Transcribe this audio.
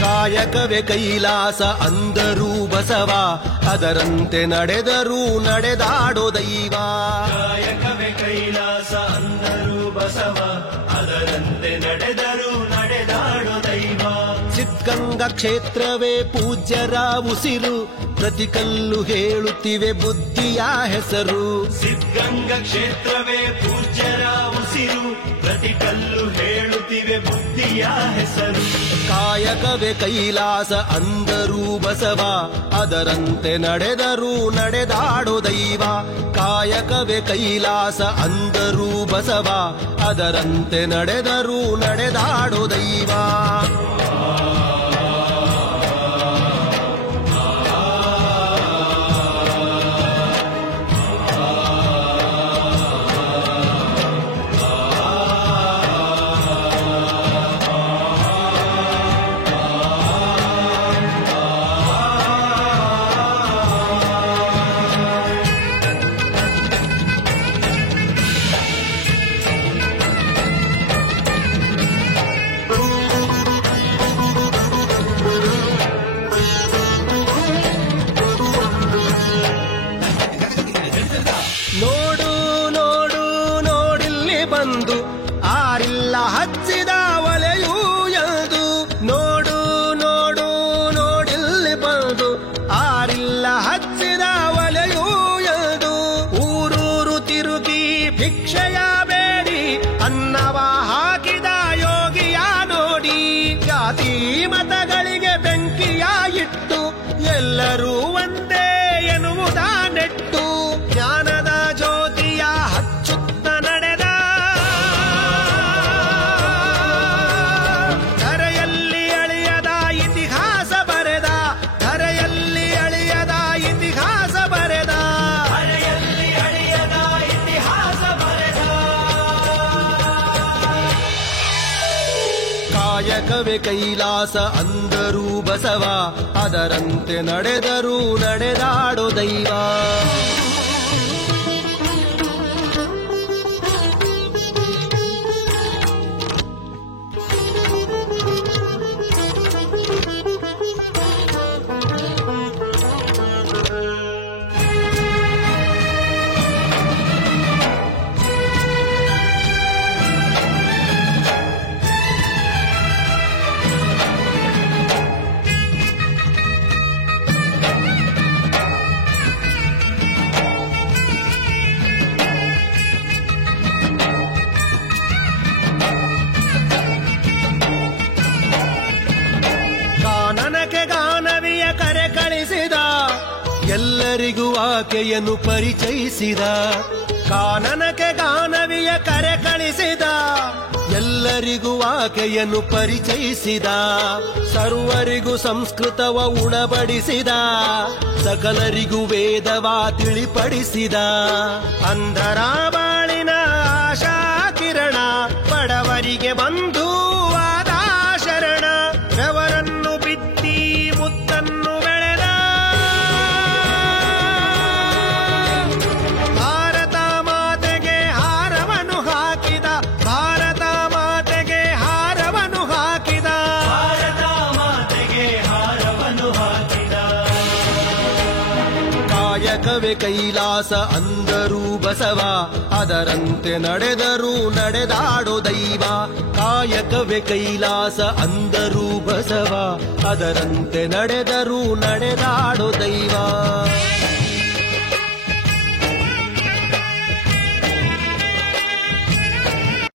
ಕಾಯಕವೇ ಕೈಲಾಸ ಅಂದರೂ ಬಸವ, ಅದರಂತೆ ನಡೆದರೂ ನಡೆದಾಡೋ ದೈವ. ಕಾಯಕವೇ ಕೈಲಾಸ ಅಂದರೂ ಬಸವ, ಅದರಂತೆ ನಡೆದರೂ ನಡೆದಾಡೋ ದೈವ. ಸಿದ್ಧಗಂಗಾ ಕ್ಷೇತ್ರವೇ ಪೂಜ್ಯರ ಉಸಿರು, ಪ್ರತಿ ಕಲ್ಲು ಹೇಳುತ್ತಿವೆ ಬುದ್ಧಿಯ ಹೆಸರು. ಸಿದ್ಧಗಂಗಾ ಕ್ಷೇತ್ರವೇ ಪೂಜ್ಯರ ಉಸಿರು, ಪ್ರತಿ ಕಲ್ಲು ಹೇಳುತ್ತಿವೆ ಬುದ್ಧಿಯ ಹೆಸರು. ಕಾಯಕವೇ ಕೈಲಾಸ ಅಂದರೂ ಬಸವ, ಅದರಂತೆ ನಡೆದರೂ ನಡೆದಾಡೋ ದೈವ. ಕಾಯಕವೇ ಕೈಲಾಸ ಅಂದರೂ ಬಸವ, ಅದರಂತೆ ನಡೆದರೂ ನಡೆದಾಡೋ ದೈವ. ನೋಡು ನೋಡು ನೋಡಿಲ್ಲಿ ಬಂದು ಆರಿಲ್ಲ ಹಚ್ಚಿದ ಒಲೆಯೂ ಎಂದು. ನೋಡು ನೋಡು ನೋಡಿಲ್ಲಿ ಬಂದು ಆರಿಲ್ಲ ಹಚ್ಚಿದ ಒಲೆಯೂ ಎಂದು. ಊರೂರು ತಿರುಗಿ ಭಿಕ್ಷೆಯ ಬೇಡಿ ಅನ್ನವ ಹಾಕಿದ ಯೋಗಿಯ ನೋಡಿ. ಜಾತಿ ಮತಗಳಿಗೆ ಬೆಂಕಿಯ ಇಟ್ಟು ಎಲ್ಲರೂ ಒಂದೇ ಎನ್ನುವುದ ನೆಟ್ಟು, ಜ್ಞಾನದ ಜ್ಯೋತಿಯ ಹಚ್ಚುತ್ತ ನಡೆದ ಧರೆಯಲ್ಲಿ ಅಳಿಯದ ಇತಿಹಾಸ ಬರೆದ. ಧರೆಯಲ್ಲಿ ಅಳಿಯದ ಇತಿಹಾಸ ಬರೆದ. ಧರೆಯಲ್ಲಿ ಅಳಿಯದ ಇತಿಹಾಸ ಬರೆದ. ಕಾಯಕವೇ ಕೈಲಾಸ ಅಂದರೂ ಬಸವ, ಅದರಂತೆ ನಡೆದರೂ ನಡೆದಾಡೋ ದೈವ. ಕಾನನಕ್ಕೆ ಗಾನವಿಯ ಕರೆ ಕಳಿಸಿದ, ಎಲ್ಲರಿಗೂ ಆಕೆಯನ್ನು ಪರಿಚಯಿಸಿದ. ಕಾನನಕ್ಕೆ ಗಾನವಿಯ ಕರೆ ಕಳಿಸಿದ, ಎಲ್ಲರಿಗೂ ಆಕೆಯನ್ನು ಪರಿಚಯಿಸಿದ. ಸರ್ವರಿಗೂ ಸಂಸ್ಕೃತವ ಉಣಬಡಿಸಿದ, ಸಕಲರಿಗೂ ವೇದವ ತಿಳಿಪಡಿಸಿದ. ಅಂಧರ ಬಾಳಿನ ಆಶಾ ಕಿರಣ, ಬಡವರಿಗೆ ಬಂಧುವಾದ ಶರಣ. ಬೆವರನ್ನು ಬಿತ್ತಿ ಮುತ್ತನ್ನು ಬೆಳೆದ, ಭಾರತ ಮಾತೆಗೆ ಹಾರವನ್ನು ಹಾಕಿದ. ಭಾರತ ಮಾತೆಗೆ ಹಾರವನ್ನು ಹಾಕಿದ. ಭಾರತ ಮಾತೆಗೆ ಹಾರವನ್ನು ಹಾಕಿದ. ಕಾಯಕವೇ ಕೈಲಾಸ ಅಂದರೂ ಬಸವ, ಅದರಂತೆ ನಡೆದರೂ ನಡೆದಾಡೋ ದೈವ. ಕಾಯಕವೇ ಕೈಲಾಸ ಅಂದರೂ ಬಸವ, ಅದರಂತೆ ನಡೆದರೂ ನಡೆದಾಡೋ ದೈವ.